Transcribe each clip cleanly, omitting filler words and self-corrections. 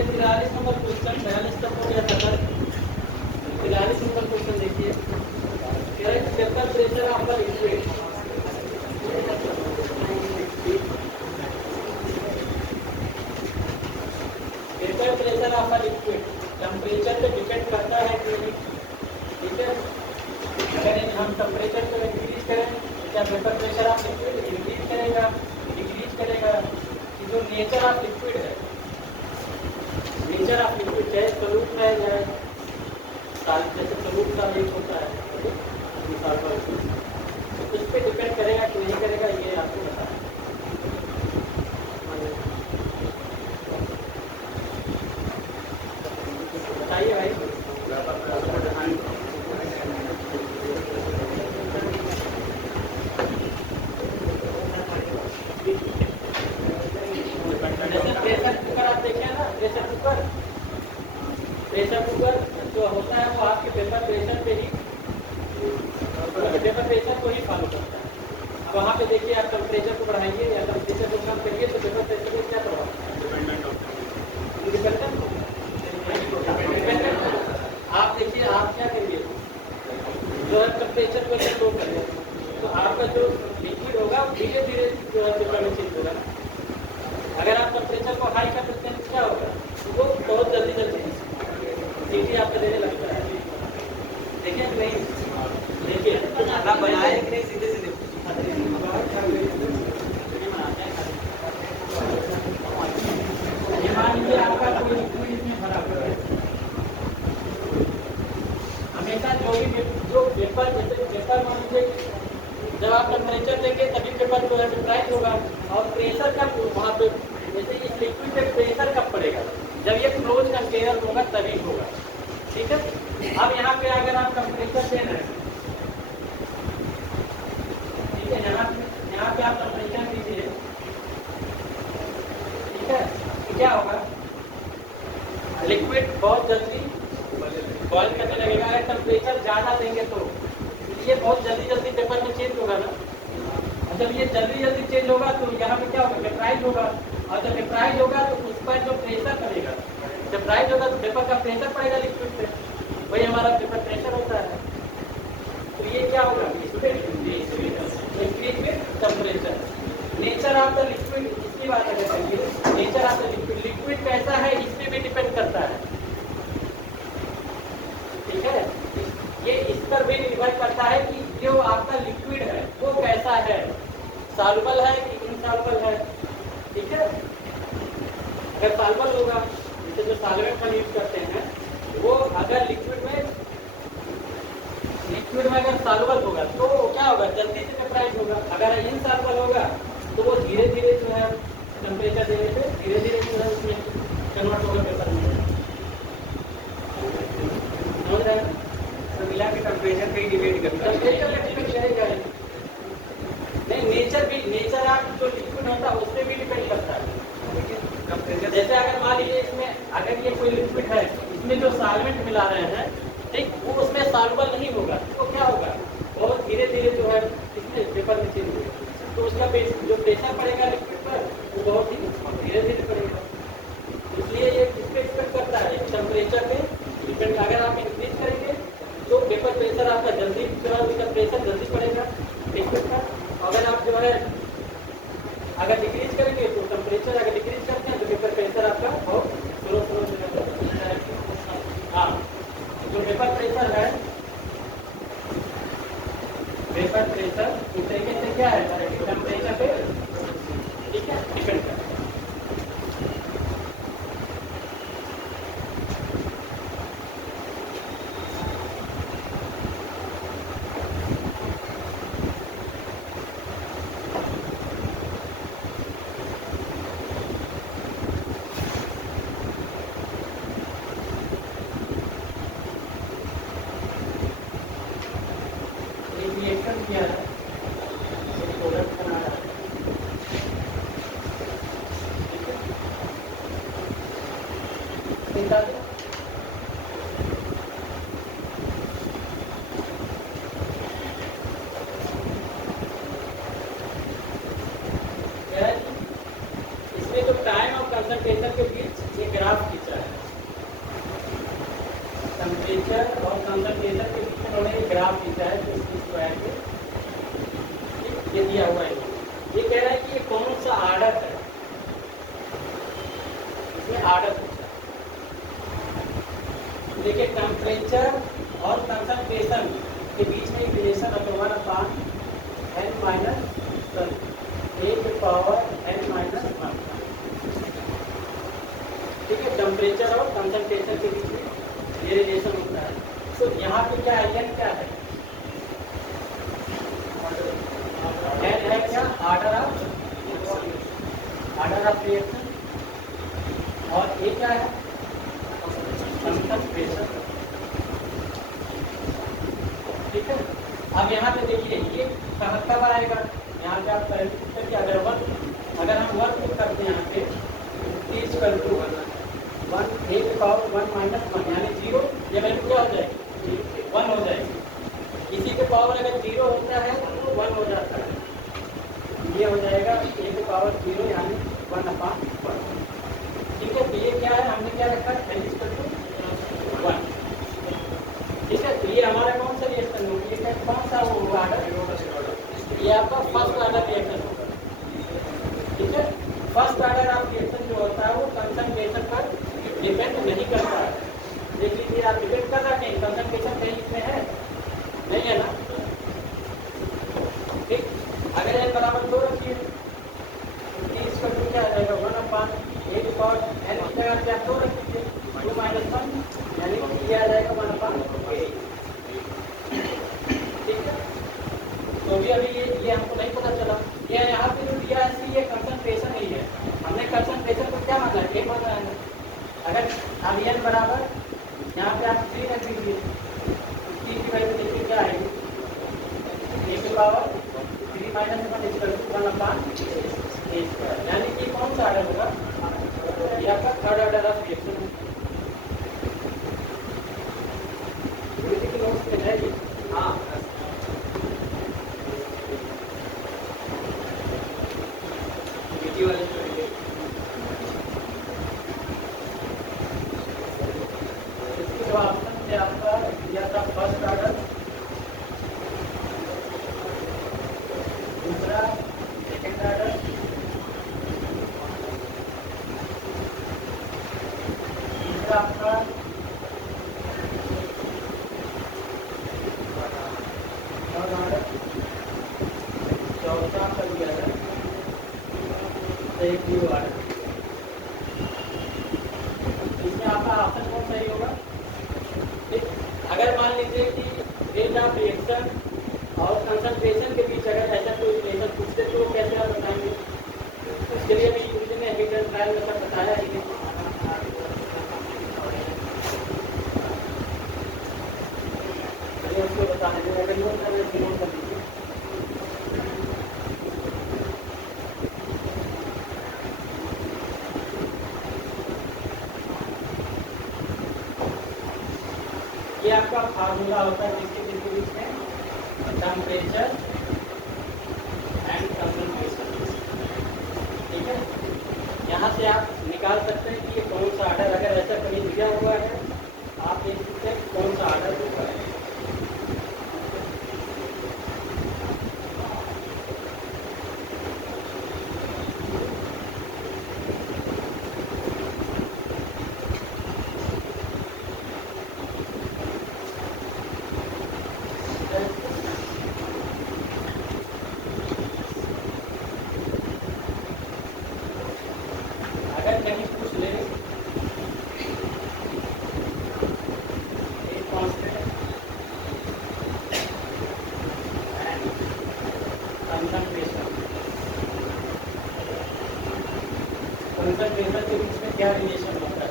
देखिए 43 number question 42 तक हो गया था सर। 43 नंबर क्वेश्चन देखिए, कह रहा है paper pressure of the liquid. Paper pressure of the liquid temperature पे डिपेंड करता है कि नहीं, ठीक है। अगर हम टेम्परेचर को इंक्रीज करें तो क्या paper pressure of liquid increase करेगा, डिक्रीज करेगा? कि जो नेचर ऑफ लिक्विड है, नेचर ऑफ लिक्विड चाहे सॉल्यूट में जाए, जैसे सॉल्यूट का वेट होता है तो उस पर डिपेंड करेगा कि नहीं करेगा, ये आपको बताया। बताइए भाई। जैसे प्रेशर कुकर आप देखे ना, प्रेशर कुकर जो होता है वो आपके पेपर प्रेशर पे ही, पेपर प्रेशर को ही फॉलो करता है। अब वहाँ पे देखिए आप टेम्परेचर को बढ़ाइए या टेम्परेचर को कम करिए तो पेपर प्रेशर में क्या प्रभाव डिपेंडेंट। आप देखिए आप क्या करिए, जो है टेम्परेचर को लो करिए तो आपका जो लिक्विड होगा वो धीरे धीरे जो है पेपर में चेंज होगा। अगर आप टेम्परेचर को हाई कर देते हैं तो क्या होगा, वो बहुत जल्दी जल्दी सीटी आपका देने लगता है। देखिए नहीं, देखिए आप बनाए कि नहीं, सीधे सीधे मान लीजिए आपका कोई लिक्विड इसमें भरा हुआ है। हमेशा जो पेपर, जैसे पेपर मान लीजिए जब आप टेम्परेचर देंगे तभी पेपर जो है प्रेशराइज होगा, और प्रेशर कब वहाँ पे, जैसे इस लिक्विड पे प्रेशर कब पड़ेगा, जब ये क्लोज कंटेनर होगा तभी होगा, ठीक है। अब यहाँ पे अगर आप टेम्परेचर दे रहे हैं, ठीक है, यहाँ पे आप टेम्परेचर दीजिए, ठीक है, तो क्या होगा, लिक्विड बहुत जल्दी बॉयल करने लगेगा। अगर टेम्परेचर ज़्यादा देंगे तो ये बहुत जल्दी जल्दी पेपर में चेंज होगा ना। और जब ये जल्दी जल्दी चेंज होगा तो यहाँ पे क्या होगा, वेपराइज होगा, और जब वेपराइज होगा तो उस पर जो प्रेशर पड़ेगा, जब प्राइज होगा तो पेपर का प्रेशर पड़ेगा लिक्विड पे, वही हमारा पेपर प्रेशर होता है। तो ये क्या होगा, increase with temperature. Nature of the liquid, इसकी बात अगर करेंगे, nature of the liquid, liquid कैसा है इस पे भी डिपेंड करता है, ठीक है। ये इस पर भी निर्भर करता है कि जो आपका लिक्विड है वो कैसा है, सॉल्युबल है कि इनसॉल्युबल है, ठीक है। अगर सॉल्युबल होगा, जैसे जो सॉल्वेंट हम यूज करते हैं, वो अगर लिक्विड में अगर सॉल्युबल होगा तो क्या होगा, जल्दी से वेपराइज होगा। अगर इनसॉल्युबल होगा तो वो धीरे धीरे जो है टेम्परेचर देने पे धीरे धीरे जो है उसमें कन्वर्ट होगा पेपर में, समझ रहे हैं। तो मिला के टेम्परेचर पे ही डिपेंड करता है, टेम्परेचर पे डिपेंड करेगा नहीं, नेचर भी, नेचर आप जो लिक्विड होता है उस पर भी डिपेंड करता है। जैसे अगर मान लीजिए इसमें अगर ये कोई लिक्विड है, इसमें जो सॉल्वेंट मिला रहे हैं, ठीक, वो उसमें सॉल्युबल नहीं होगा तो क्या होगा, बहुत धीरे धीरे जो है इसमें पेपर में चेंज होगा, तो उसका जो प्रेशर पड़ेगा लिक्विड पर वो बहुत ही धीरे धीरे पड़ेगा। इसलिए ये किस पे डिपेंड करता है, टेम्परेचर पे डिपेंड। अगर आप इंक्रीज करेंगे तो पेपर प्रेशर आपका जल्दी जो है उसका प्रेशर जल्दी पड़ेगा लिक्विड का। अगर आप जो है अगर डिक्रीज करेंगे तो टेम्परेचर अगर डिक्रीज करते हैं तो पेपर प्रेशर आपका बहुत स्लो से। हाँ, जो पेपर प्रेशर है, पेपर प्रेशर इस तरीके से क्या है, टेम्परेचर पे, ठीक है, डिपेंड करता है। किया है, प्रोडक्ट बनाया है, ठीक है। इसमें जो टाइम ऑफ कंसंट्रेशन के बीच ये ग्राफ खींचा है। टेम्परेचर और कंसंट्रेशन के बीच उन्होंने एक ग्राफ खींचा है जो सी स्क्वायर पे ये दिया हुआ है। ये कह रहा है कि ये कौन सा आर्डर है, इसमें आर्डर पूछा। देखिए टेम्परेचर और कंसंट्रेशन के बीच में एक रिलेशन है 1/n - 1 ठीक है। टेम्परेचर और कंसंट्रेशन के बीच में ये रिलेशन होता है। तो यहाँ पे क्या है, क्या है, n है क्या, ऑर्डर ऑफ रिएक्शन, और ये क्या है, कंसंट्रेशन। ठीक है। अब यहाँ पे देखिए ये कब आएगा, यहाँ पे आप पहले कि अगर हम वर्क करते हैं यहाँ पे इज इक्वल टू 1 1 यानी 0, ये वैल्यू क्या हो जाएगी, 1 हो जाएगी। इसी के पावर अगर 0 होता है तो 1 हो जाता है, ये हो जाएगा a के पावर 0 यानी 1/1। ठीक है। तो ये क्या है, हमने क्या रखा है, n = 1। ठीक है। तो ये हमारा कौन सा रिएक्शन होगा, ये कौन सा वो ऑर्डर, ये आपका फर्स्ट ऑर्डर रिएक्शन होगा। ठीक है। फर्स्ट ऑर्डर ऑफ रिएक्शन जो होता है वो कंसंट्रेशन पर डिपेंड नहीं करता है। देख लीजिए आप डिपेंड कर रहे हैं, कंसंट्रेशन कहीं इसमें है, नहीं है ना। ठीक। अगर n बराबर 2 रखिए तो इसका क्या आ जाएगा, 1/1 की पावर n की जगह पे आप 2 रख दीजिए, 2 - 1 यानी ये आ जाएगा 1/8। ठीक है। तो भी अभी ये हमको नहीं पता चला, ये यहाँ पे जो दिया है ये कंसंट्रेशन ही है, हमने कंसंट्रेशन को क्या माना है, 1 माना है। अगर अब n बराबर यहाँ पे आप 3 रख दीजिए, 3 की वैल्यू देखिए क्या आएगी, a की पावर 3 - 1 = 1/a², यानी कि कौन सा ऑर्डर होगा, ये आपका थर्ड ऑर्डर ऑफ रिएक्शन है। हाँ आपका दिया था फर्स्ट ऑर्डर, दूसरा सेकंड ऑर्डर, तीसरा आपका थर्ड ऑर्डर, चौथा कर दिया था एक न्यू ऑर्डर। इसमें आपका ऑप्शन कौन सही होगा। अगर मान लीजिए कि रेट ऑफ रिएक्शन और कंसंट्रेशन के बीच अगर ऐसा कोई रिलेशन पूछते तो कैसे आप बताएंगे, उसके लिए भी यूनिट ने एविडेंस ट्रायल में सब बताया है। चलिए उसको बताने दीजिए, अगर नोट कर दीजिए। ये आपका फार्मूला होता है जिसके बीच में टेम्परेचर एंड कंसंट्रेशन। ठीक है। यहाँ से आप निकाल सकते हैं कि ये कौन सा ऑर्डर, अगर ऐसा कहीं दिया हुआ है आप देख सकते हैं कौन सा ऑर्डर होगा है। अगर कहीं पूछ ले कंसंट्रेशन के बीच में क्या रिलेशन होता है।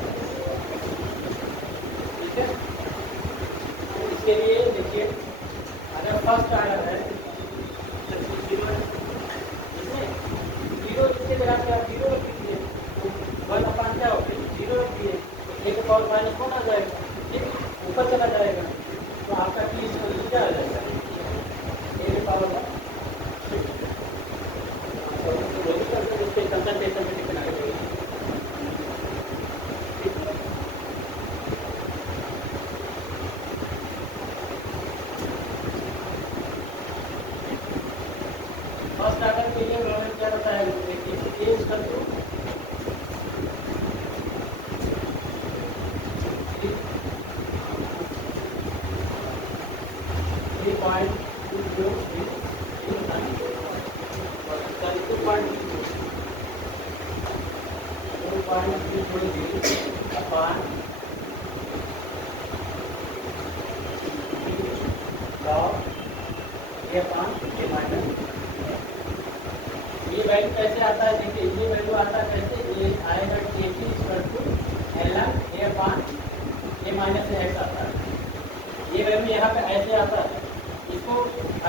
ठीक है। इसके लिए देखिए अगर फर्स्ट ऑर्डर है जीरो इसके जगह पे आप 0 रख दीजिए, 1/, क्या हो गया 0 रख दिए, a के पावर -1 आ जाएगा, ठीक, ऊपर चला जाएगा तो आपका t क्या आ जाएगा, a के पावर कंसंट्रेशन में डिपेंड करेगा। 0.320 upon log a upon a minus. ये वैल्यू कैसे आता है? देखिए ये वैल्यू आता है कैसे, ये आएगा KT equal to ln a upon a minus x आता है। ये वैल्यू यहाँ पे ऐसे आता है। इसको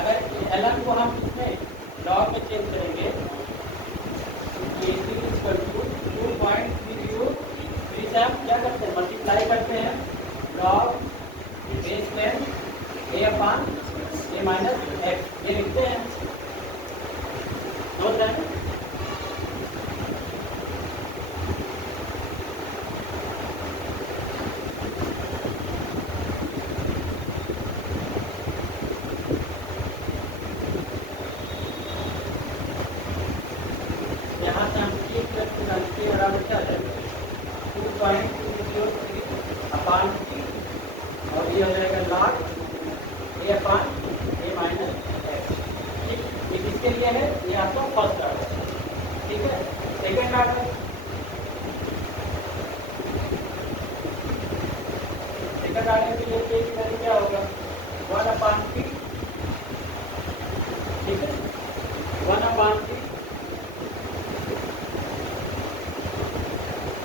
अगर ln को हम इसमें log में चेंज करेंगे KT इक्वल टू 2.30, फिर से हम क्या करते हैं, मल्टीप्लाई करते हैं log base 10 a upon a minus x, ये लिखते हैं। समझ रहे हैं? यहाँ से हम t प्लस के बराबर क्या जाएगा 2.203 अपॉन t, और ये हो जाएगा log a upon a minus x। ठीक, ये किसके लिए है? ये आपका फर्स्ट ऑर्डर, ठीक है। सेकेंड ऑर्डर, सेकेंड ऑर्डर के लिए k की वैल्यू क्या होगा 1 अपॉन t, ठीक है, 1 upon t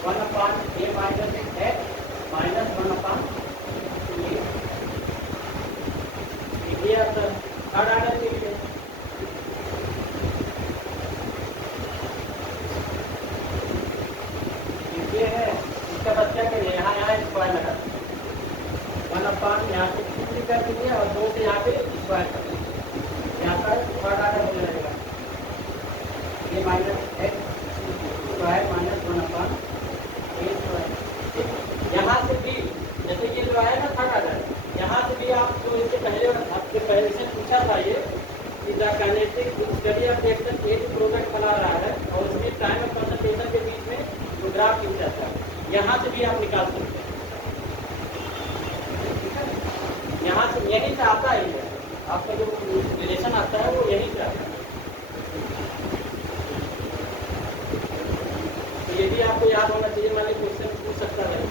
1 upon a minus x minus 1 upon a, ये आता है थर्ड ऑर्डर के लिए। ये है इसका बस क्या करिए, यहाँ यहाँ स्क्वायर लगा 1 अपॉन यहाँ पे 2 कर दीजिए और 2 से यहाँ पे स्क्वायर कर दीजिए, यहाँ पर थर्ड ऑर्डर हो जाएगा a minus x square minus 1 upon a square. यहाँ से भी जैसे ये जो है ना थर्ड ऑर्डर, यहाँ से भी आप जो इससे पहले आपसे पहले से पूछा था ये कि the kinetic study of reaction एक प्रोडक्ट बना रहा है और उसमें टाइम और कंसंट्रेशन के बीच में जो ग्राफ खींच जाता है, यहाँ से भी आप निकाल सकते हैं। यहाँ से यहीं से आता ही है, आपका जो रिलेशन आता है वो यहीं से आता है। तो ये भी आपको याद होना चाहिए, मान लीजिए क्वेश्चन पूछ सकता है।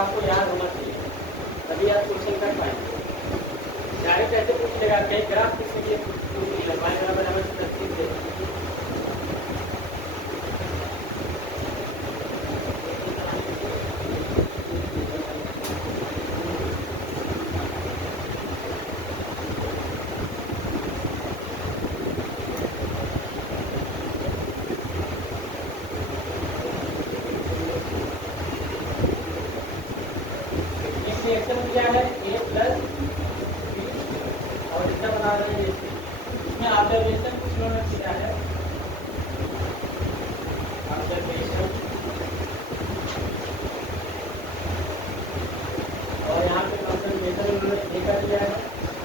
आपको याद होना चाहिए, तभी आप क्वेश्चन कर पाएंगे। डायरेक्ट ऐसे पूछ लेगा, कहीं ग्राफ किसी लिए पूछ लेगा, रिएक्शन क्या है a प्लस b, और इसका बना रहे हैं इसमें ऑब्जर्वेशन कुछ उन्होंने किया है, ऑब्जर्वेशन, और यहाँ पे कंसंट्रेशन उन्होंने ए कर दिया है,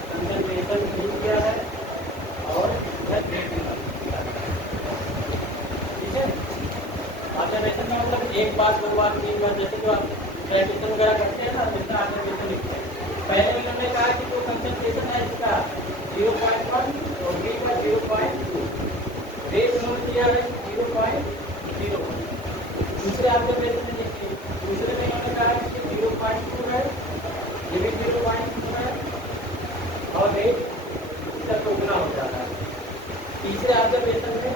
कंसंट्रेशन बी किया है, और इधर ग्रेडिंग किया है, ठीक है। ऑब्जर्वेशन का मतलब एक बार, दो बार, तीन बार, जैसे जो आप ग्रेजुएशन वगैरह करते हैं ना, जितना ऑब्जर्वेशन लिखते हैं। पहले उन्होंने कहा कि जो कंसंट्रेशन है इसका 0.1 और बी का 0.2, रेट उन्होंने दिया है 0.01। दूसरे ऑब्जर्वेशन में देखिए, दूसरे में उन्होंने कहा कि 0.2 है, ये भी 0.2 है, और रेट इसका दोगुना हो जाता है। तीसरे ऑब्जर्वेशन में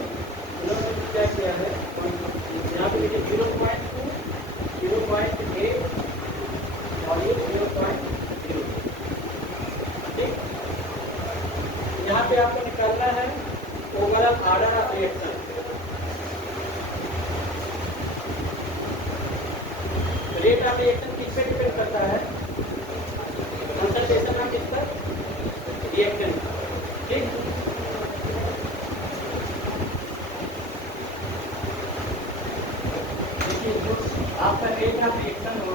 उन्होंने क्या किया है, यहाँ पे देखिए 0.2, 0.8 और ये 0.0, ठीक। यहाँ पे आपको निकालना है overall order of reaction. Rate of reaction किस पे डिपेंड करता है, कंसंट्रेशन ऑफ किस पर, रिएक्शन, ठीक। आपका रेट ऑफ रिएक्शन हो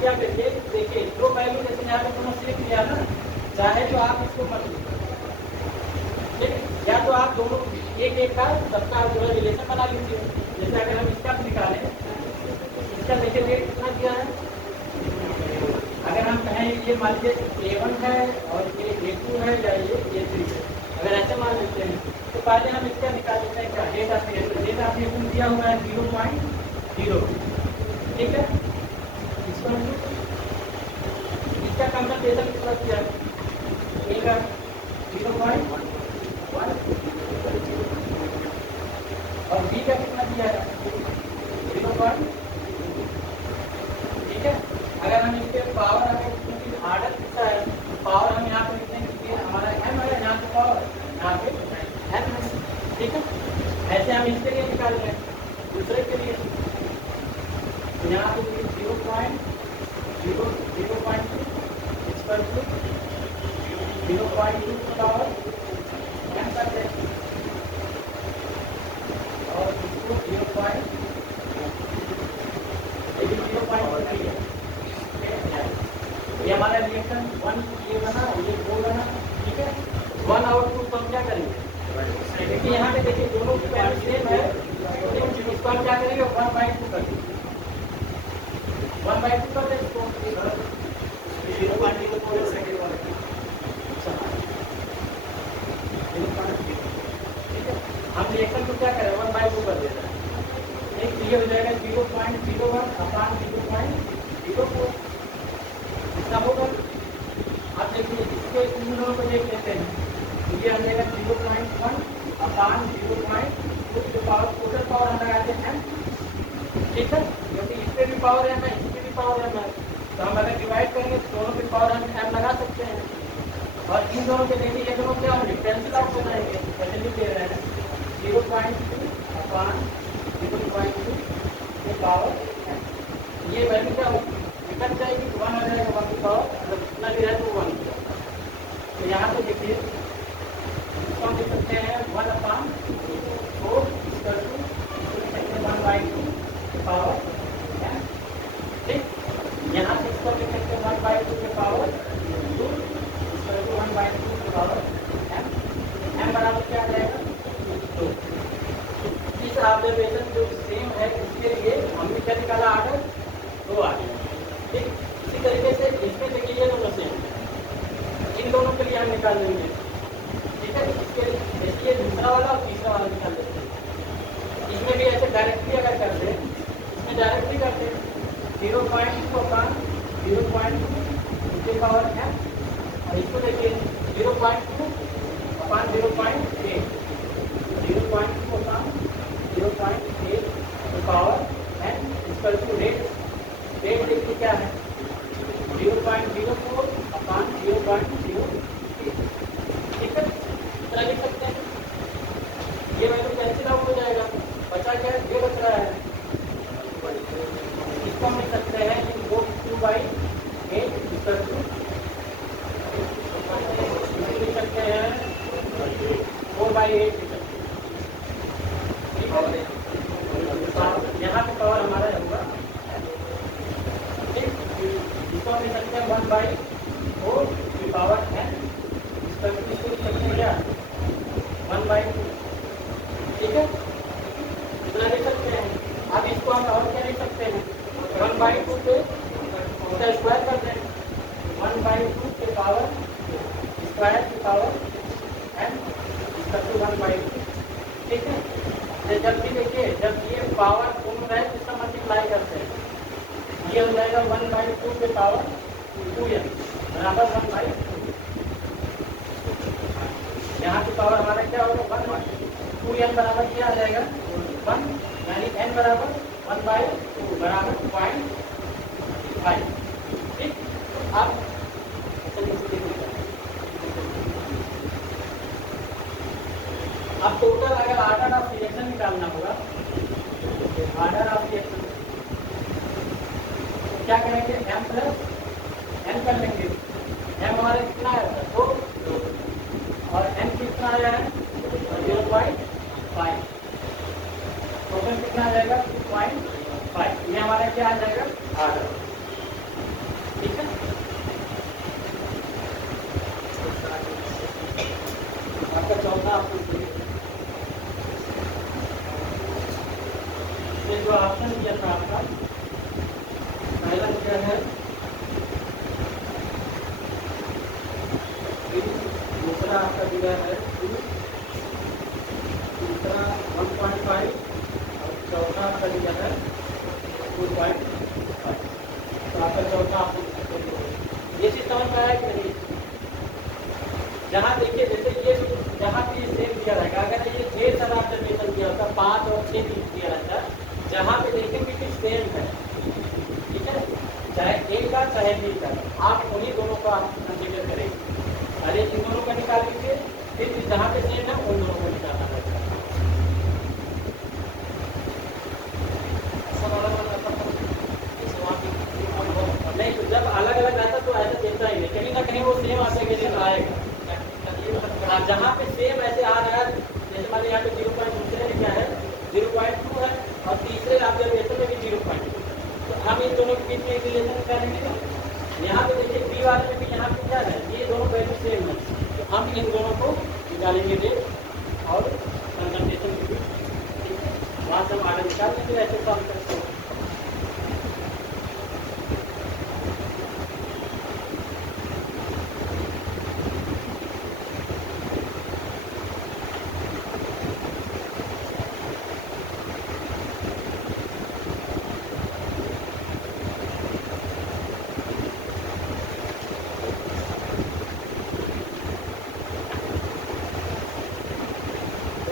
क्या करिए, देखिए दो वैल्यू जैसे यहाँ पे दोनों सिलेक्ट किया ना, चाहे तो आप इसको मत लीजिए, ठीक, या तो आप दोनों एक एक का सबका जो है रिलेशन बना लीजिए। जैसे अगर हम इसका निकालें, इसका देखिए रेट कितना दिया है, अगर हम कहें ये मान लीजिए A1 है और ये A2 है या ये A3 है, अगर ऐसे मान लेते हैं तो पहले हम इसका निकाल लेते हैं क्या, डेट ऑफ दिया हुआ है 0.0, ठीक है, इसका कंपनसेशन कितना दिया है, A का 0.1 और B का कितना दिया है 0. ठीक है, अगर हम इसके पावर अगर आर्डर कितना है, पावर हम यहाँ पे लिखने के लिए हमारा m है, यहाँ पे पावर यहाँ पे n है, ठीक है, ऐसे हम इसके लिए निकाल रहे हैं दूसरे के लिए, तो यहाँ पे 0.002 पावर m करते हैं और इसको 0.3 है, ये हमारा रिएक्शन 1 ये बना, ये 2 बना, ठीक है, 1 और 2 तो हम क्या करेंगे, क्योंकि यहाँ पे देखिए दोनों की वैल्यू सेम है, इसको हम क्या करेंगे 1/2 कर देंगे, 1/2 कर देंगे इसको, ठीक है, हम रिएक्शन को क्या करें 1/2 कर देते हैं, एक ये हो जाएगा 0.01/0.04 कितना होगा, आप देखिए इसको इन दोनों को देख लेते हैं, ये आ जाएगा 0.1/0.2 जो पावर टोटल पावर हम लगाते हैं m, ठीक है, क्योंकि इसके भी पावर m है, इसके भी पावर m है, तो हम अगर डिवाइड करेंगे तो दोनों की पावर हम m लगा सकते हैं, और इन दोनों के देखिए ये दोनों क्या होंगे, कैंसिल आउट हो जाएंगे, कैसे भी दे रहे हैं 0.2/0.2 के पावर m, ये वैल्यू क्या होगी, कट जाएगी 1 आ जाएगा, 1 की पावर मतलब कितना भी है तो 1 हो जाएगा, तो यहाँ पे देखिए इसको हम लिख सकते हैं 1/4 1/2 पावर m, ठीक, यहाँ से इसको लिख सकते हैं 1/2 के पावर 2 1/2 के पावर m, m बराबर क्या आ जाएगा 2। इस ऑब्जर्वेशन जो सेम है इसके लिए हमने क्या निकाला आर्डर 2 आ गया, ठीक, इसी तरीके से इसमें देखिए ये दोनों सेम, इन दोनों के लिए हम निकाल लेंगे, ठीक है, इसके लिए दूसरा वाला और तीसरा वाला निकाल लेते हैं, इसमें भी ऐसे डायरेक्टली अगर करते हैं, इसमें डायरेक्टली करते हैं 0.2/0.2 के पावर m, और इसको देखिए 0.2/0.8 के power n equal to rate देखिए क्या है 0.04/0.0, ठीक है, इतना लिख सकते हैं, ये वैल्यू कैंसिल आउट हो जाएगा, बचा क्या है, ये बच रहा है, इसको हम लिख सकते हैं 2/8 इक्वल टू लिख सकते हैं 4/8, ठीक है, यहाँ पे पावर हमारा होगा, ठीक, इसको हम लिख सकते हैं 1/4 की पावर n, इसको लिख सकते हैं क्या 1/2, ठीक है, इतना लिख सकते हैं। अब इसको हम और क्या लिख सकते हैं 1/2 पे इसका स्क्वायर कर दें, 1/2 के पावर स्क्वायर की पावर n इक्वल टू 1/2, ठीक है, जब भी देखिए जब ये पावर दोनों रहे तो इसका मल्टीप्लाई करते हैं, ये हो जाएगा 1/2 के पावर 2n बराबर 1/2, यहाँ की पावर हमारा क्या होगा 2n बराबर क्या आ जाएगा 1, यानी n बराबर 1/2 बराबर 0.5, ठीक, अब टोटल अगर आर्डर ऑफ रिएक्शन निकालना होगा, आर्डर ऑफ रिएक्शन क्या करेंगे m प्लस n कर लेंगे, m हमारा कितना है 2 और n कितना आया है 0.5, टोटल कितना आ जाएगा 2.5, ये हमारा क्या आ जाएगा आर्डर, ऑप्शन दिया था आपका, पहला क्या है, दूसरा आपका दिया है 2, तीसरा 1.5 और चौथा आपका दिया है 2.5। तो आपका चौथा ऑप्शन ये चीज समझ में आया कि नहीं? जहाँ देखिए जैसे ये जहाँ भी सेम दिया रहेगा, अगर ये ढेर सारा ऑब्जर्वेशन दिया होता 5 और 6 दिया रहता, जहाँ पे देखेंगे कि सेम है, ठीक है, चाहे एक का चाहे बी का, आप उन्हीं दोनों को आप कंसिडर करेंगे। अरे इन दोनों का निकाल लीजिए, फिर जहाँ पे सेम है उन दोनों को निकालना पड़ेगा। नहीं तो जब अलग अलग आता तो ऐसा देता ही नहीं, कहीं ना कहीं वो सेम आते के लिए आएगा। जहाँ पे सेम ऐसे आ रहा है, जैसे मान लीजिए यहाँ पे 0. दूसरे में क्या है 0.2 है और तीसरे ऑब्जर्वेशन में भी 0.2, तो हम इन दोनों के बीच में रिलेशन करेंगे। यहाँ पे देखिए बी वाले में भी यहाँ पे क्या है, ये दोनों वैल्यू सेम है, तो हम इन दोनों को निकालेंगे रेट और कंसंट्रेशन के बीच, ठीक है, वहाँ से हम आगे निकाल लेंगे, ऐसे सॉल्व करते हैं।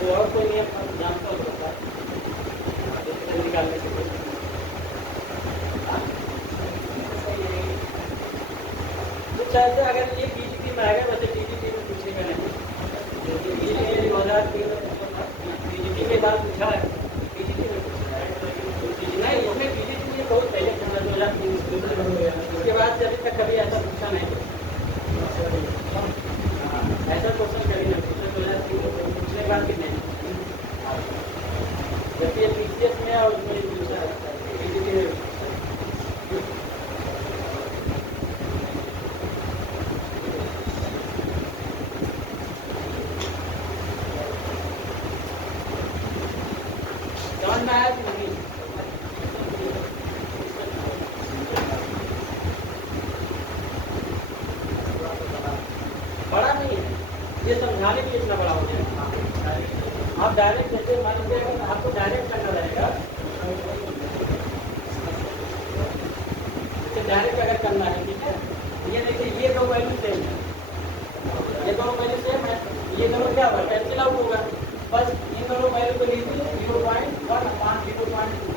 और कोई नियम आप जानता होगा निकालने से कुछ ऐसे, अगर ये पीजीटी में आएगा, वैसे पीजीटी में पूछेगा नहीं, पीजीटी 2003 पीजीटी के बाद पूछा है, पीजीटी में नहीं, इसमें पीजीटी में बहुत पहले 2003 उसके बाद से अभी तक कभी ऐसा पूछा नहीं, ऐसा क्वेश्चन कभी नहीं पूछा 2003 पूछने के बाद कि नहीं, जबकि ये पीसीएस में और उसमें पूछा है पीजीटी में। समझ में आया कि नहीं? बड़ा नहीं है, ये समझाने के लिए इतना बड़ा हो जाएगा। आप डायरेक्ट जैसे मान लीजिए अगर आपको डायरेक्ट करना रहेगा, डायरेक्ट अगर करना है, ठीक है, ये देखिए ये दो वैल्यू सेम है, ये दोनों वैल्यू सेम है, ये दोनों क्या होगा, कैंसिल आउट होगा, बस इन दोनों वैल्यू को लीजिए 0.1/0.2,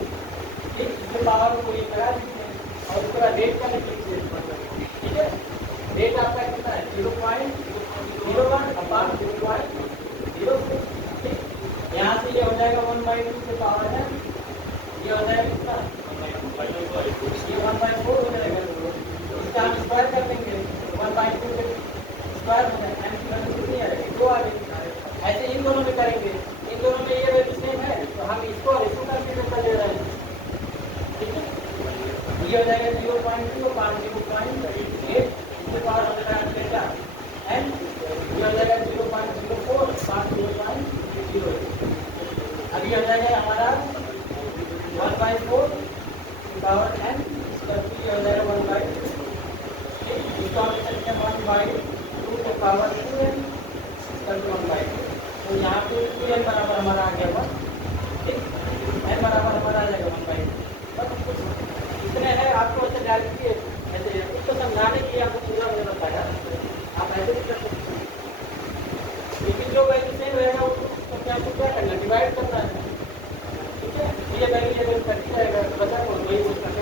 ठीक, इसके पावर को ये लगा दीजिए और उसके बाद रेट का लिखिए, ठीक है, रेट आपका कितना है 0.01/0.06, ठीक, यहाँ से ये हो जाएगा 1/2 के पावर है, ये हो जाएगा कितना, ये 1/4 हो जाएगा, इसका हम स्क्वायर कर देंगे, 1/2 के स्क्वायर हो जाएगा, एम की वैल्यू कितनी है 2 आ जाएगी। ऐसे इन दोनों में करेंगे, इन दोनों में ये वैल्यू सेम है, तो हम इसको और इसको कंसीडर कर ले रहे हैं, ठीक है, ये हो जाएगा 0.2 और 0.8, इसके पावर हो जाएगा डेल्टा एन, ये हो जाएगा 0.04 और 0.08, अभी हो जाएगा हमारा 1/4 पावर एन, इसका ये हो जाएगा 1/2, इसको हम लिखते हैं 1/2 के पावर 2n, इसका 1/2, तो यहाँ पे 2n बराबर हमारा आ गया 1, ठीक, n बराबर हमारा आ जाएगा 1/2, बस इतने हैं। आपको ऐसे डायरेक्टली ऐसे उसको समझाने के लिए आपको पूरा मैंने बताया, आप ऐसे भी कर सकते हैं, लेकिन जो वैल्यू सेम रहेगा उसको क्या आपको क्या करना है, डिवाइड करना है, ठीक है, ये वैल्यू करती रहेगा, तो बचा कौन, वही कुछ करते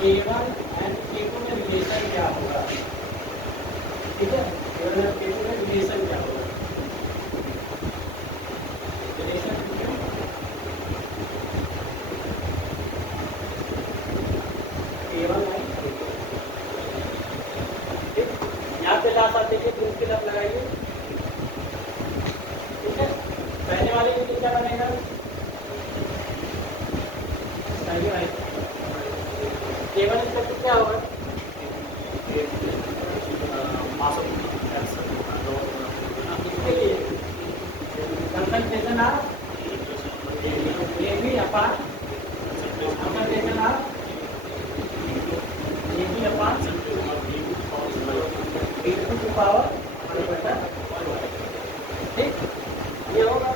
K1 एंड K2 में रिलेशन क्या होगा, ठीक है। K1 और K2 में रिलेशन क्या होगा, रिलेशन K1 और ठीक, यहाँ पे लास्ट आते हैं प्रिंसिपल आप लगाइए, ठीक है। पहले वाले के लिए क्या बनेगा, K1 इसका क्या होगा, इसके लिए concentration of AB upon concentration of AB upon B2 की पावर ठीक, ये होगा।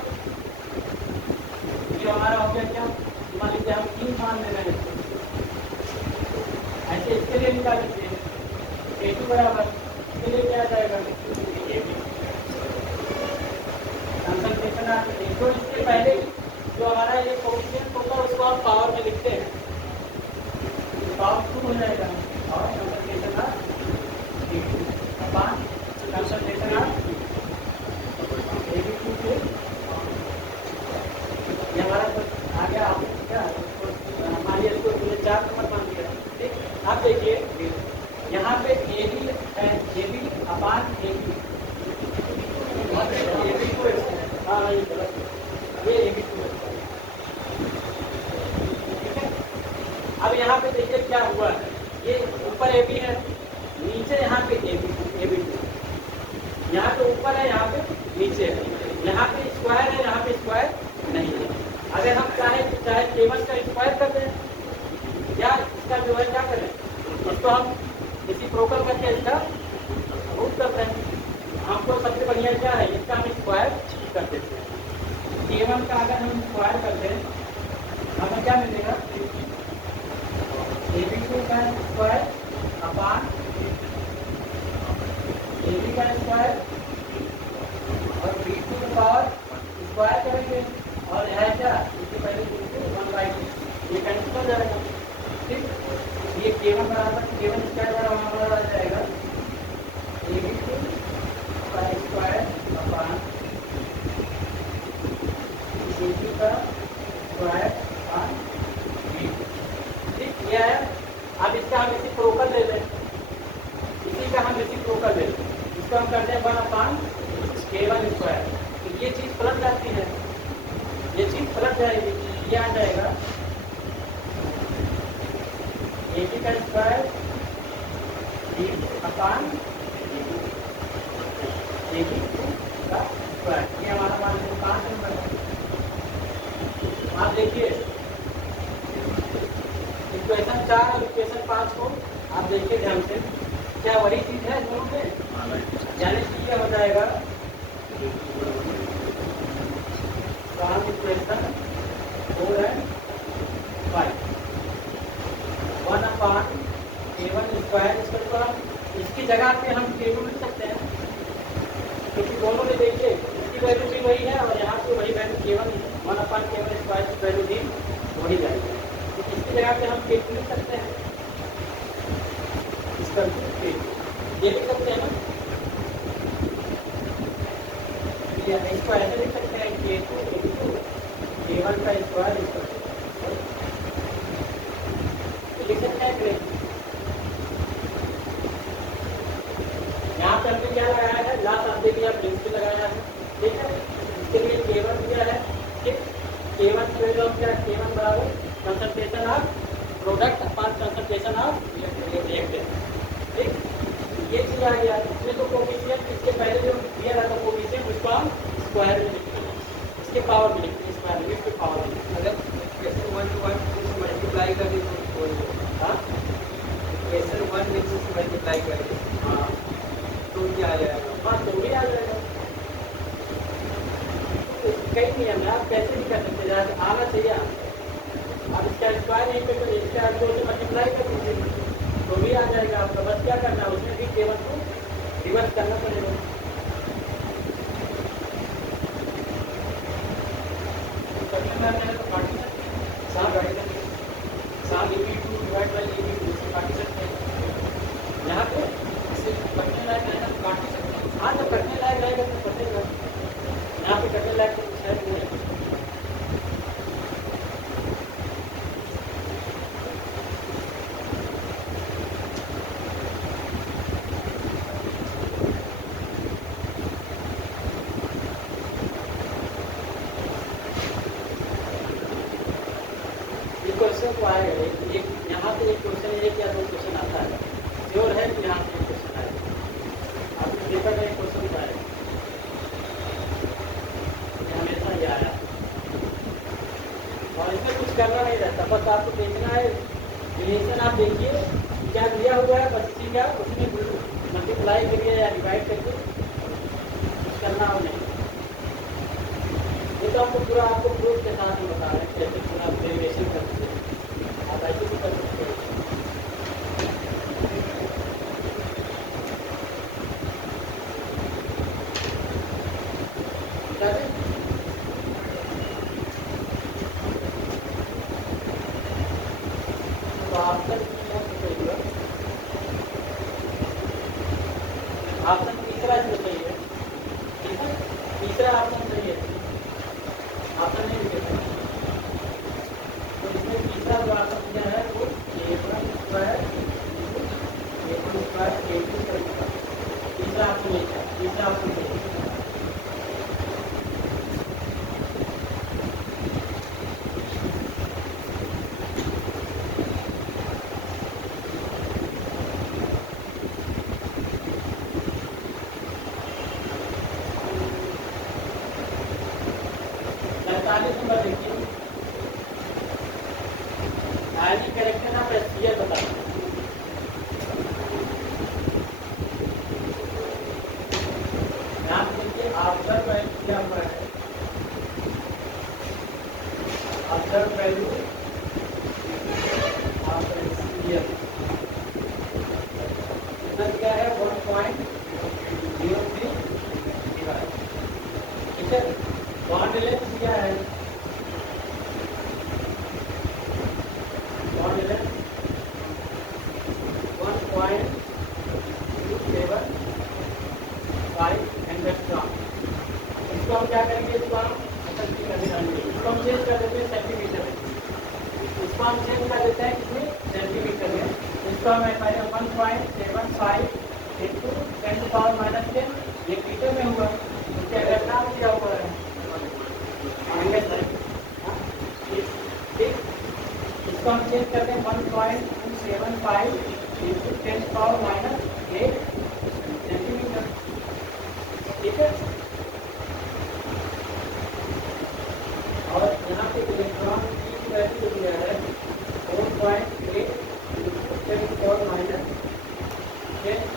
ये हमारा हो गया क्या, मान लीजिए हम 3 मान ले रहे हैं, ऐसे इसके लिए निकाल लीजिए K2 बराबर, इसके लिए क्या आ जाएगा कंसंट्रेशन ऑफ, तो इसके पहले जो हमारा ये कोएफिशिएंट होगा उसको हम पावर में लिखते हैं, पावर 2 हो जाएगा और concentration of upon concentration of AB2 के, ये हमारा आ गया। आप क्या मान लिया इसको 4 नंबर मान लिया, ठीक। आप देखिए यहाँ पे AB अपान AB, AB2 हाँ ये AB2 है, ठीक है। अब यहाँ पे देखिए क्या हुआ है, ये ऊपर AB है, नीचे यहाँ पे AB2, यहाँ पे ऊपर है, यहाँ पे नीचे है, यहाँ पे स्क्वायर है, यहाँ पे स्क्वायर नहीं है। अगर हम चाहे K1 का स्क्वायर कर दें या इसका जो है क्या करें, इसको हम रेसिप्रोकल करके इसका रूट कर रहे हैं, हमको सबसे बढ़िया क्या है, इसका हम स्क्वायर कर देते हैं। K1 का अगर हम स्क्वायर करते हैं हमें क्या मिलेगा, AB2 का स्क्वायर अपान AB का स्क्वायर और B2 की पावर स्क्वायर करेंगे और यह क्या, इसके पहले 1/2 ये कैंसिल हो जाएगा, ठीक। ये K1 बराबर K1 स्क्वायर बराबर हमारा आ जाएगा AB2 का स्क्वायर अपान AB का स्क्वायर अपान B2, ठीक। ये है। अब इसका हम रेसिप्रोकल ले लें, इसी का हम रेसिप्रोकल ले लें, इसको हम करते हैं 1/K1 स्क्वायर, तो ये चीज़ पलट जाती है, ये चीज़ पलट जाएगी, ये आ जाएगा AB का स्क्वायर अपान AB2 का स्क्वायर, ये हमारा मान लीजिए 5 नंबर है। आप देखिए इक्वेशन 4 और इक्वेशन 5 को आप देखिए ध्यान से, क्या वही चीज़ है दोनों में, यानी कि ये हो जाएगा इक्वेशन 4 एंड 5 1/K1 स्क्वायर, इसकी जगह पे हम K2 लिख सकते हैं, क्योंकि दोनों में देखिए इसकी वैल्यू भी वही है और यहाँ पे वही वैल्यू K1 1/K1 स्क्वायर की वैल्यू भी वही जाएगी, तो इसकी जगह पे हम K2 लिख सकते हैं, इसका ये लिख सकते हैं ना, इसको ऐसे लिख सकते हैं K2 K1 का स्क्वायर लिख सकते हैं। यहाँ पे हमने क्या लगाया है, लास्ट आपने भी प्रिंसिपल लगाया है, ठीक है। इसके लिए K1 क्या है, ठीक। K1 क्या, K1 बराबर concentration of product upon concentration of reactant, ठीक। ये चीज आ गया, इसमें तो कोएफिशिएंट इसके पहले जो दिया था कोएफिशिएंट उसको हम स्क्वायर में लिखते हैं, इसके पावर में लिखते हैं, स्क्वायर में इसके पावर में, अगर इक्वेशन 1 to 1 मल्टीप्लाई कर दें तो हाँ इक्वेशन 1 में मल्टीप्लाई करें हाँ तो क्या आ जाएगा, हाँ तो भी आ जाएगा। कई नियम है, आप कैसे भी कर सकते हैं, आना चाहिए आप इसका स्क्वायर नहीं पे तो इसका 2 से मल्टीप्लाई कर दीजिए तो भी आ जाएगा आपका, बस क्या करना है उसमें भी K1 को रिवर्स करना पड़ेगा। AB2 डिवाइड बाय AB2 आप देखिए क्या दिया हुआ है, बस इसी का उसमें मल्टीप्लाई करिए या डिवाइड करके करना हो नहीं। ये तो आपको पूरा आपको प्रूफ के साथ में बता रहे हैं कैसे पूरा डेरिवेशन कर सकते हैं, आप ऐसे भी कर सकते हैं। ऑप्शन तीसरा जो सही है, ठीक है, तीसरा ऑप्शन सही है, ऑप्शन नहीं लिखेगा। तो इसमें तीसरा जो ऑप्शन दिया है वो A1 स्क्वायर A2 स्क्वायर तीसरा ऑप्शन नहीं है, तीसरा ऑप्शन सही है। कैरेक्टर आप एसपीएल बताइए। ऑब्जर्व वैल्यू क्या हुआ है, ऑब्जर्व वैल्यू क्या है 1.03, ठीक है। बॉन्ड लेंथ क्या है, बॉन्ड लेंथ 1.275 एंगस्ट्रॉम। इसको हम क्या करेंगे, इसको हम चेंज कर देते हैं सेंटीमीटर में, इसको हम चेंज कर देते हैं कितने सेंटीमीटर में। इसको हम 1.75 इंटू 10⁻⁻10 ये मीटर में हुआ, इसके एंगस्ट्रॉम क्या हुआ है, ठीक। इसको हम चेंज करते हैं 1.275 इंटू 10⁻⁸ सेंटीमीटर, ठीक है। और यहाँ पे इलेक्ट्रॉन की वैल्यू दिया है 4.8 10⁻10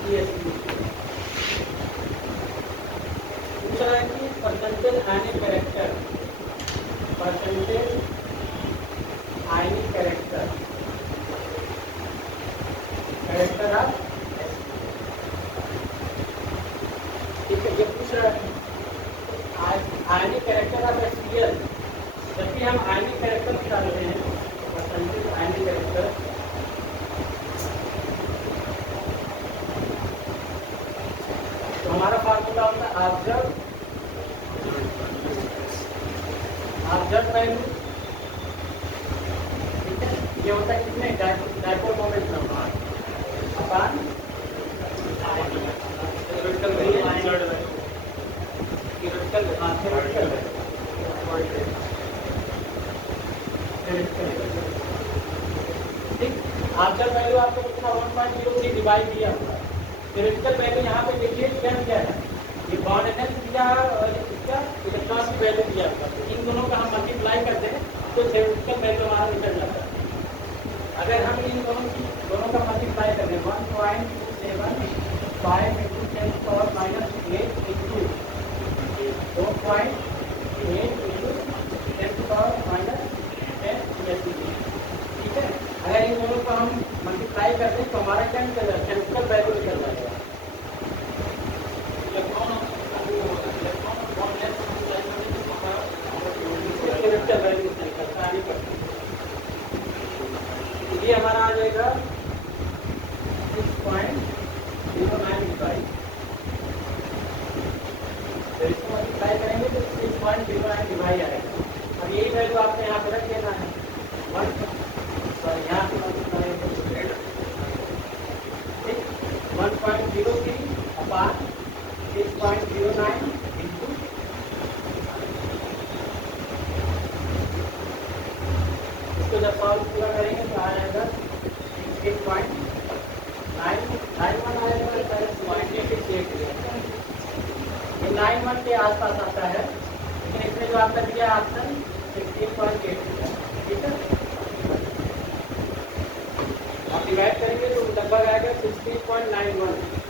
ESD। दूसरा है कि percentage ionic character, percentage ionic character, character of, ठीक है। ये पूछ रहा है आयनिक कैरेक्टर ऑफ HCl। जब भी हम आयनिक कैरेक्टर निकालते हैं परसेंटेज आयनिक कैरेक्टर, तो हमारा फार्मूला होता है ऑब्जर्व वैल्यू, ठीक है। ये होता है कितने डायपोल मोमेंट नंबर अपान ठीक। ऑब्जर्व वैल्यू आपको कितना 1.03 डिवाइड दिया हुआ है। थ्योरेटिकल वैल्यू यहाँ पे देखिए क्या दिया है, ये बॉन्ड एनर्जी दिया है और इसका इलेक्ट्रॉन की वैल्यू दिया हुआ है। इन दोनों का हम मल्टीप्लाई करते हैं तो थ्योरेटिकल वैल्यू हमारा निकल जाता है। अगर हम इन दोनों का मल्टीप्लाई करते हैं 1.275 इंटू 10⁻⁸ इंटू 2.8 इंटू 10⁻⁻10 ठीक है। अगर इन दोनों को हम मल्टीप्लाई करते हैं तो हमारा क्या निकल जाएगा, केमिकल वैल्यू निकल जाएगा। केमिकल वैल्यू निकलता है, ये हमारा आ जाएगा 6.095। तो इसको मल्टीप्लाई करेंगे तो 6.095 आएगा। अब यही वैल्यू आपने यहाँ पे रख देना है 1, और यहाँ पे मल्टीप्लाई 1.03 अपान 6.09 इंटू, इसको जब सॉल्व पूरा करेंगे तो आ जाएगा 8.991 आएगा, ये 91 के आसपास आता है, लेकिन इसमें जो आपका दिया ऑप्शन 16.8 ठीक है। अब आप डिवाइड करेंगे तो लगभग आएगा 16.91।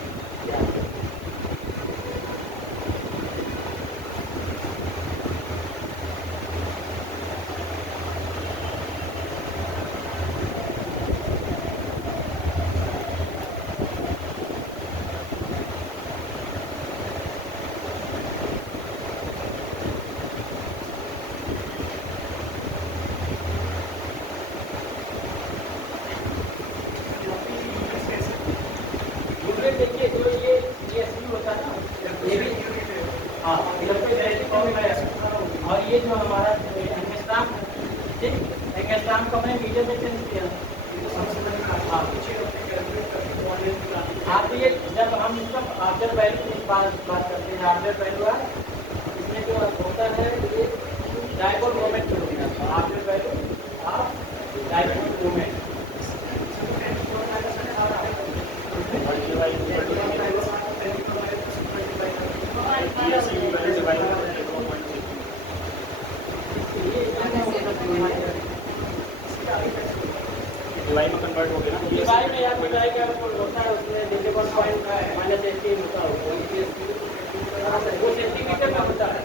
देखिए जो ये ESU होता है ना, ये भी हाँ और ये जो हमारा एंगस्ट्रॉम, ठीक, एंगस्ट्रॉम को हमने मीटर में चेंज किया। आप ये जब हम इसका आफ्टर वैल्यू की बात करते हैं, आफ्टर वैल्यू इसमें जो होता है ये डायपोल मोमेंट जो होगा, after value of dipole moment. Debye में कन्वर्ट हो गया। डिवाई में यार डिवाई का होता है, उसमें देखिए 1.-18 होता है, वो सेंटीमीटर में होता है।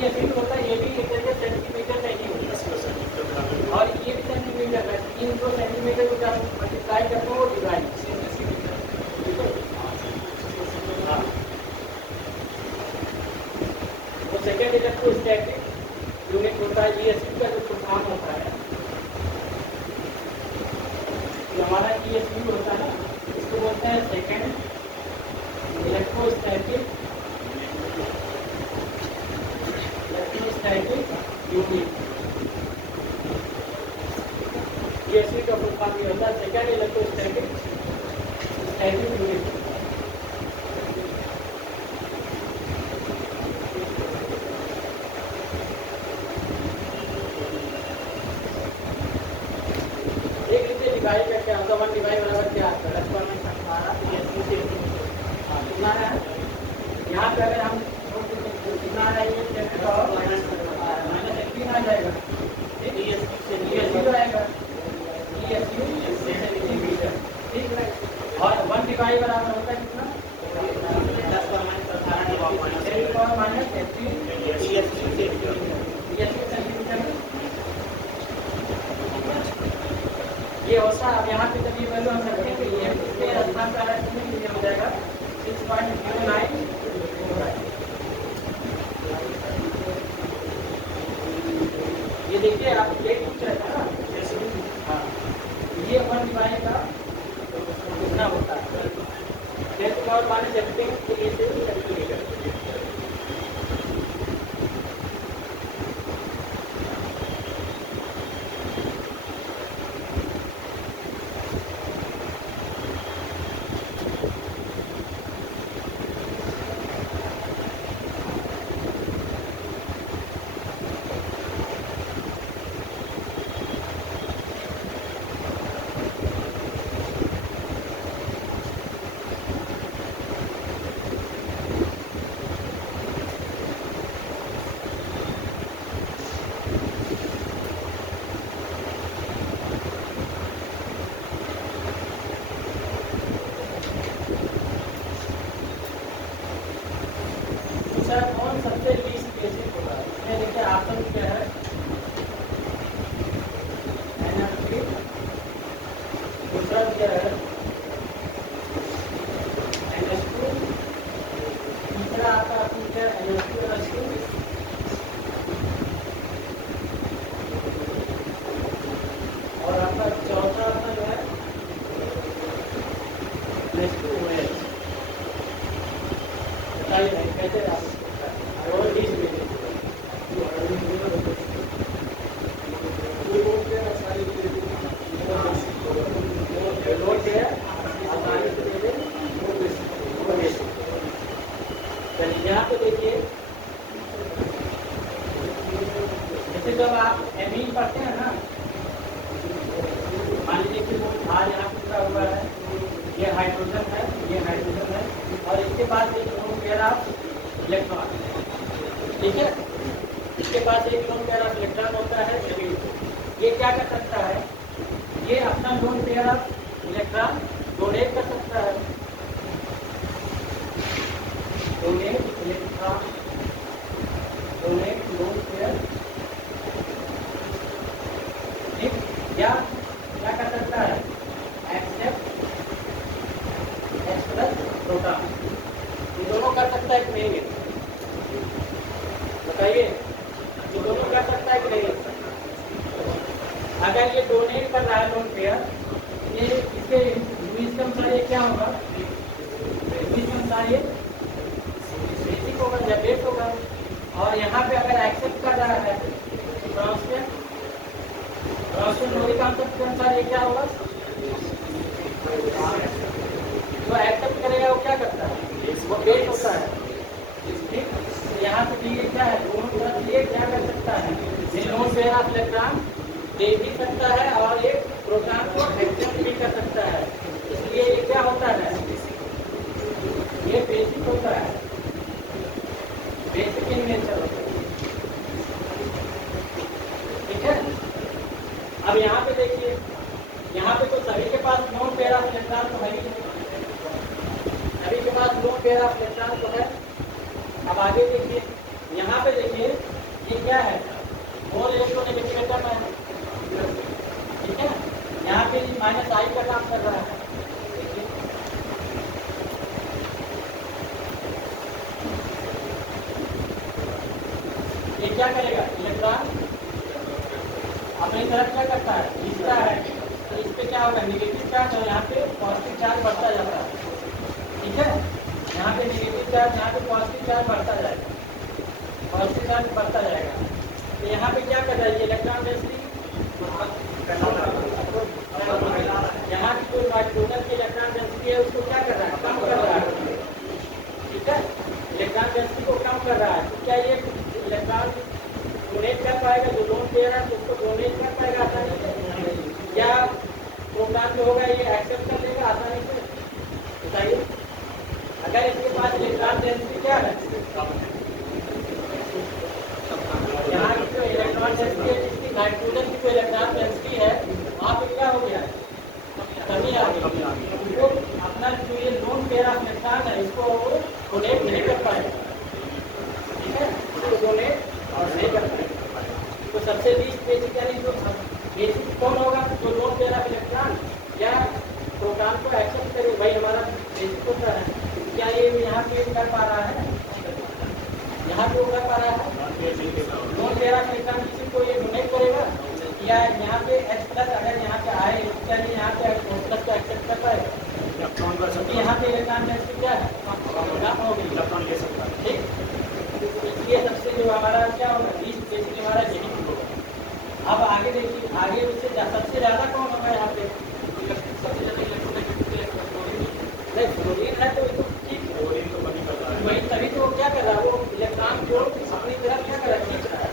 ये भी होता है, ये भी एक तरीके सेंटीमीटर में ही होता है और ये भी सेंटीमीटर में। 300 सेंटीमीटर को जब मल्टीप्लाई करते हो वो डिवाई। हाँ, वो सेकेंड इलेक्ट्रोस्टैटिक यूनिट होता है। ESU का जो फुल होता है, हमारा ESU होता है, इसको बोलते हैं सेकेंड इलेक्ट्रोस्टैटिक यूनिट। ESU का फुल फॉर्म ये होता है सेकेंड इलेक्ट्रोस्टैटिक यूनिट। डिवाई का क्या होता है, 1 डिवाई बराबर क्या आता है, ESU से कितना है। यहाँ पे अगर हम कितना है, ये -18 आ जाएगा, ESU आएगा, ESU सेंटीमीटर, ठीक है। और 1 डिवाई बराबर होता है कितना, 10⁻18 ESU सेंटीमीटर ये होता है। अब यहाँ पे जब ये वैल्यू हम रखें तो ये इसके स्थान पर ये हो जाएगा 6.09। ये देखिए आप एक पूछ रहे थे ना, हाँ, ये 1 डिवाई का कितना होता है, 10⁻18 के लिए सेंटीमीटर। कौन सबसे लीस्ट बेसिक होगा, इसमें देखिए ऑप्शन क्या है, NF3, दूसरा क्या है NH2, तीसरा आपका ऑप्शन क्या है NH2NH2, और आपका चौथा ऑप्शन है NH2OH। बताइए कैसे आप यहाँ पे देखिए, जैसे जब आप एमीन पढ़ते हैं ना, मान लीजिए कि वो भार यहाँ पूरा हुआ है, ये हाइड्रोजन है, ये हाइड्रोजन है, और इसके पास एक लोन पेयर ऑफ इलेक्ट्रॉन, ठीक है, इसके पास एक लोन पेयर ऑफ इलेक्ट्रॉन होता है। ये क्या कर सकता है, ये अपना lone pair of electron donate कर सकता है, donate electron, donate lone pair, ठीक, या क्या कर सकता है, एक्सेप्ट एक्सप्रेस प्रोटॉन, ये दोनों कर सकता है कि नहीं? बताइए, ये दोनों कर सकता है कि नहीं? अगर ये डोनेट कर रहा है लोन पेयर, ये इसके यूज का अनुसार ये क्या होगा, यूज के अनुसार ये बेसिक होगा या बेस होगा। और यहाँ पे अगर एक्सेप्ट कर रहा है ट्रांसफर नोरी कॉन्सेप्ट के अनुसार ये क्या होगा, जो एक्सेप्ट करेगा वो क्या करता है, वो बेस होता है, ठीक। यहाँ पे भी ये क्या है, दोनों तरफ ये क्या कर सकता है, ये लोन पेयर ऑफ इलेक्ट्रॉन दे भी सकता है और एक प्रोटॉन को एक्सेप्ट भी कर सकता है, इसलिए ये क्या होता है, ये बेसिक होता है, बेसिक इन नेचर होता है, ठीक है। अब यहाँ पे देखिए, यहाँ पे तो सभी के पास लोन पेयर ऑफ इलेक्ट्रॉन तो है ही, सभी के पास लोन पेयर ऑफ इलेक्ट्रॉन तो है। अब आगे देखिए, यहाँ पे देखिए ये क्या है, मोल इलेक्ट्रोनेगेटिव एटम है, ठीक है। यहाँ पे माइनस आई का काम कर रहा है, देखिए ये क्या करेगा, इलेक्ट्रॉन अपनी तरफ क्या करता है, खींचता है, तो इस पे क्या होगा, निगेटिव चार्ज, और यहाँ पे पॉजिटिव चार्ज बढ़ता जाता है, ठीक है। यहाँ पे निगेटिव चार्ज, यहाँ पे पॉजिटिव चार्ज बढ़ता जाएगा, पॉजिटिव चार्ज बढ़ता जाएगा। तो यहाँ पे क्या कर रहा है, ये इलेक्ट्रॉन डेंसिटी, यहाँ की जो नाइट्रोजन की इलेक्ट्रॉन डेंसिटी है उसको क्या कर रहा है, कम कर रहा है, ठीक है। इलेक्ट्रॉन डेंसिटी को कम कर रहा है, तो क्या ये इलेक्ट्रॉन डोनेट कर पाएगा, जो लोन दे रहा है तो उसको डोनेट कर पाएगा आसानी से, या प्रोटॉन जो होगा ये एक्सेप्ट कर लेगा आसानी से, बताइए। अगर इसके पास इलेक्ट्रॉन डेंसिटी क्या है, यहाँ की जो इलेक्ट्रॉन डेंसिटी है, जिसकी नाइट्रोजन की जो इलेक्ट्रॉन डेंसिटी है वहाँ पे क्या हो गया है, कमी आ गई, वो अपना जो ये लोन पेयर ऑफ इलेक्ट्रॉन है इसको वो डोनेट नहीं कर पाएगा, ठीक है, इसको डोनेट और नहीं कर पाएगा। तो सबसे लीस्ट बेसिक यानी जो बेसिक कौन होगा, जो लोन पेयर ऑफ इलेक्ट्रॉन या प्रोटॉन को एक्सेप्ट करे, वही हमारा बेसिक होता है। क्या ये यहाँ पे कर पा रहा है, यहाँ पे कर पा रहा है, लोन पेयर ऑफ इलेक्ट्रॉन किसी को ये डोनेट करेगा, या यहाँ पे H प्लस अगर यहाँ पे आए, चलिए यहाँ पे H प्लस को एक्सेप्ट कर पाएगा, क्योंकि यहाँ पे इलेक्ट्रॉन डेंसिटी क्या है, कम हो गई, इलेक्ट्रॉन ले सकता है, ठीक। इसलिए सबसे जो हमारा क्या होगा, लीस्ट बेसिक हमारा यही होगा। अब आगे देखिए, आगे उससे सबसे ज़्यादा कौन होगा यहाँ पे, सबसे ज़्यादा नहीं फ्लोरीन है, तो ठीक, वही तभी तो वो क्या कर रहा है, वो इलेक्ट्रॉन को अपनी तरफ क्या कर रहा है, खींच रहा है,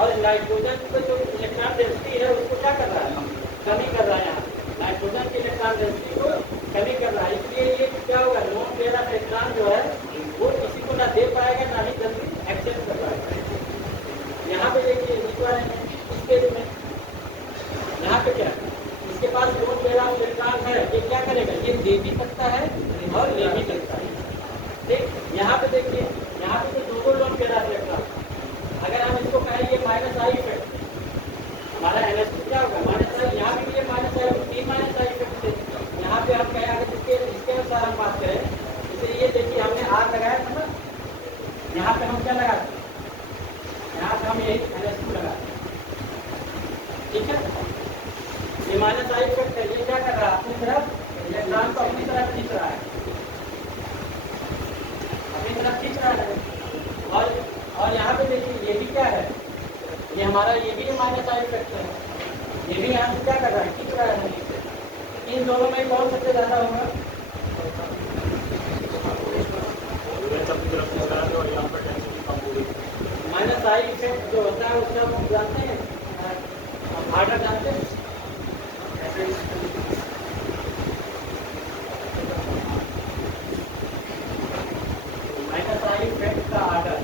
और नाइट्रोजन को जो इलेक्ट्रॉन डेंसिटी है उसको क्या कर रहा है, कमी कर रहा है, यहाँ नाइट्रोजन की इलेक्ट्रॉन डेंसिटी को कमी कर रहा है। इसलिए ये क्या होगा, लोन पेयर ऑफ इलेक्ट्रॉन जो है वो किसी को ना दे पाएगा, ना ही जल्दी एक्सेप्ट कर पाएगा। यहाँ पे देखिए इस बारे में, इस केस में यहाँ पे क्या, इसके पास लोन पेयर ऑफ इलेक्ट्रॉन है, ये क्या करेगा, ये दे भी सकता है और ले भी सकता है, ठीक। यहाँ पे देखिए, यहाँ पे तो दो लोन पेयर ऑफ इलेक्ट्रॉन, अगर हम इसको कहें ये माइनस आई इफेक्ट, हमारा NH2 क्या होगा, माइनस आई, यहाँ भी ये माइनस आई, तीन माइनस आई इफेक्ट थे। यहाँ पे हम कहें अगर इसके अनुसार हम बात करें, जैसे ये देखिए हमने आर लगाया था ना, यहाँ पे हम क्या लगाते हैं, यहाँ पे हम यही NH2 लगाते हैं, ठीक है। ये माइनस आई इफेक्ट है, ये क्या कर रहा है, अपनी तरफ इलेक्ट्रॉन को अपनी तरफ खींच रहा है, अपनी तरफ खींच रहा है। और यहाँ पे देखिए ये भी क्या है, ये हमारा ये भी माइनस आई इफेक्ट है, ये भी यहाँ से क्या कर रहा है, खींच रहा है। इन दोनों में कौन सबसे ज़्यादा होगा, माइनस आई इफेक्ट जो होता है उसका हम जानते हैं, आर्डर जानते हैं, माइनस आई इफेक्ट का आर्डर,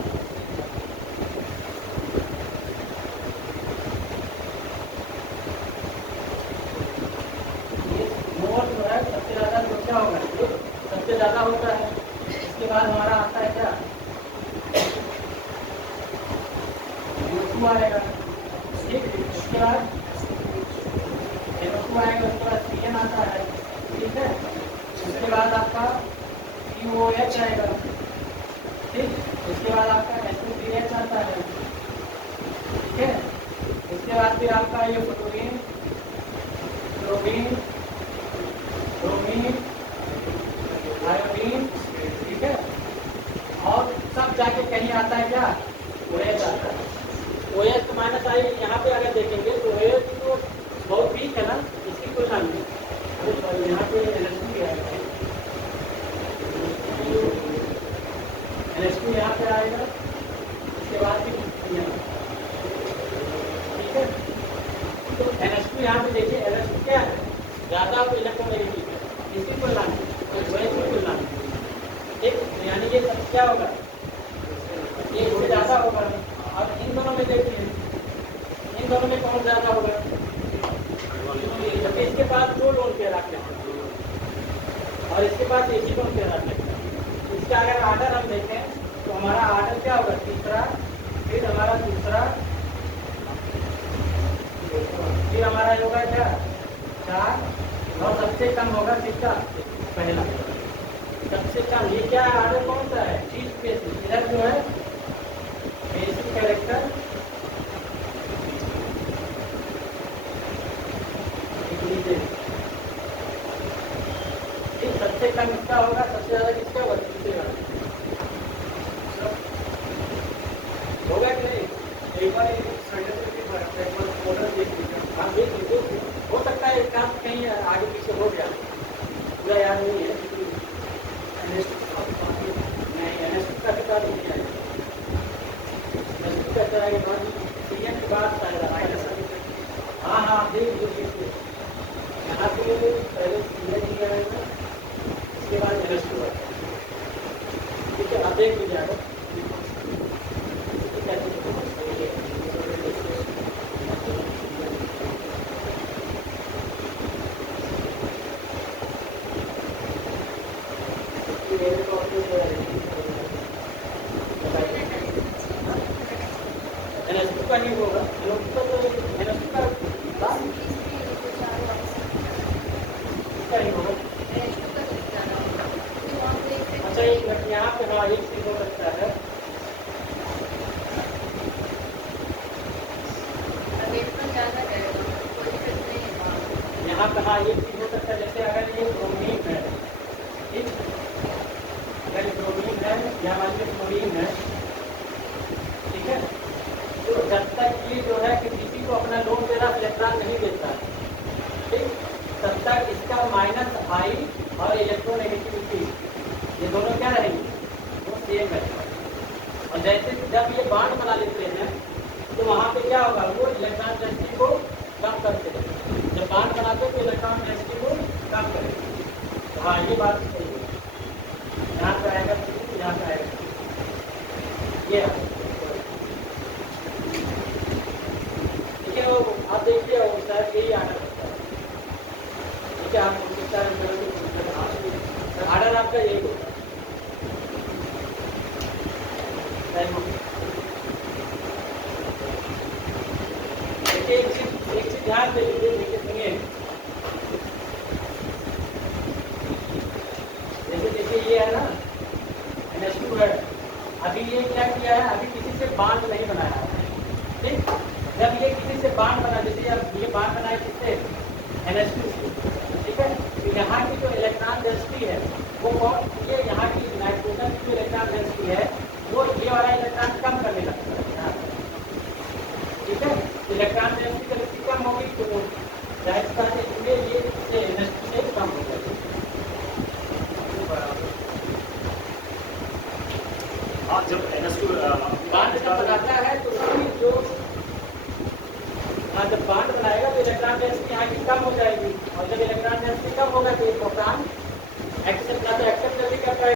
बाद आपका COH आएगा, ठीक। इसके बाद आपका SO3H आता है, ठीक है। इसके बाद फिर आपका ये फ्लोरीन, क्लोरीन, ब्रोमीन, आयोडीन, ठीक है। और सब जाके कहीं आता है क्या, OH आता है। OH तो माइनस आई, यहाँ पे अगर देखेंगे तो OH तो बहुत वीक है ना, इसकी तुलना में। अरे यहाँ पे NH2 आएगा, NH2 यहाँ पे आएगा, इसके बाद फिर यहाँ, ठीक है। तो NH2 यहाँ पे देखिए, NH2 क्या है, ज़्यादा इलेक्ट्रोनेगेटिव है, इसकी तुलना में, OH की तुलना में, ठीक। यानी ये सब क्या होगा, ये इससे ज़्यादा होगा। अब इन दोनों में देखिए, इन दोनों में कौन ज़्यादा होगा, जबकि इसके पास 2 लोन पेयर आते हैं और इसके पास एक ही लोन पेयर आते हैं। इसका अगर आर्डर हम देखें तो हमारा आर्डर क्या होगा, तीसरा, फिर हमारा दूसरा, फिर हमारा होगा क्या, 4, और सबसे कम होगा किसका, पहला, सबसे कम। ये क्या है, आर्डर कौन सा है, चीज बेसिस। इधर जो है बेसिक कैरेक्टर, सबसे कम किसका होगा, सबसे ज्यादा किसका होगा, तीसरे वाला होगा कि नहीं। एक बार हाँ देख लीजिए, हो सकता है काम कहीं आगे पीछे हो गया, पूरा याद नहीं है। नहीं NH2 का किताब नहीं है, NH2 का के बाद CN के बाद हाँ हाँ देख लीजिए, यहाँ पे पहले CN ही आएगा, इसके बाद NH2 आएगा, ठीक है। आप देख लीजिए आगे NH2 का नहीं होगा, NH2 का तो NH2 का नहीं होगा। अच्छा एक मिनट, यहाँ पे हाँ एक चीज हो सकता है, यहाँ पे हाँ एक चीज हो सकता है, जैसे अगर ये ब्रोमीन है, ठीक, अगर ये ब्रोमीन है, यहाँ मान लीजिए क्लोरीन है, ठीक है। तो जब तक ये जो है कि किसी को अपना लोन दे रहा इलेक्ट्रॉन नहीं देता, ठीक, तब तक इसका माइनस आई और इलेक्ट्रोनेगेटिविटी ये दोनों क्या रहेंगे, वो सेम रहेगा। और जैसे जब ये बांड बना लेते हैं तो वहाँ पे क्या होगा, वो इलेक्ट्रॉन डेंसिटी को कम करते हैं। जब बांड बनाते हैं तो इलेक्ट्रॉन डेंसिटी को कम करेंगे। तो हाँ ये बात सही है, यहाँ पे आएगा, यहाँ पे आएगा, ये ठीक है। वो आप देखिए शायद यही आर्डर होता है, ठीक है। आप आर्डर आपका यही होता है। देखिए एक चीज ध्यान दे लीजिए, देखिए सुनिए, जैसे ये है ना NH2 है, अभी ये क्या किया है, अभी किसी से बांड नहीं बनाया है, ठीक। जब ये किसी से बांड बना, जैसे अब ये बांड बनाए किससे, NH2 से, ठीक है। तो यहाँ की जो इलेक्ट्रॉन डेंसिटी है वो कौन, ये यहाँ की नाइट्रोजन की जो इलेक्ट्रॉन डेंसिटी है वो ये वाला इलेक्ट्रॉन कम करने लगता है यहाँ, ठीक है। इलेक्ट्रॉन डेंसिटी कम होगी तो जाहिर सी बात है इसमें ये NH2 से कम हो जाएगी। हाँ जब NH2 बांड जब बनाता है तो उसकी जो हाँ जब बांड बनाएगा तो इलेक्ट्रॉन डेंसिटी यहाँ की कम हो जाएगी, और जब इलेक्ट्रॉन डेंसिटी कम होगा तो ये प्रोटॉन एक्सेप्ट जल्दी कर पाएगा।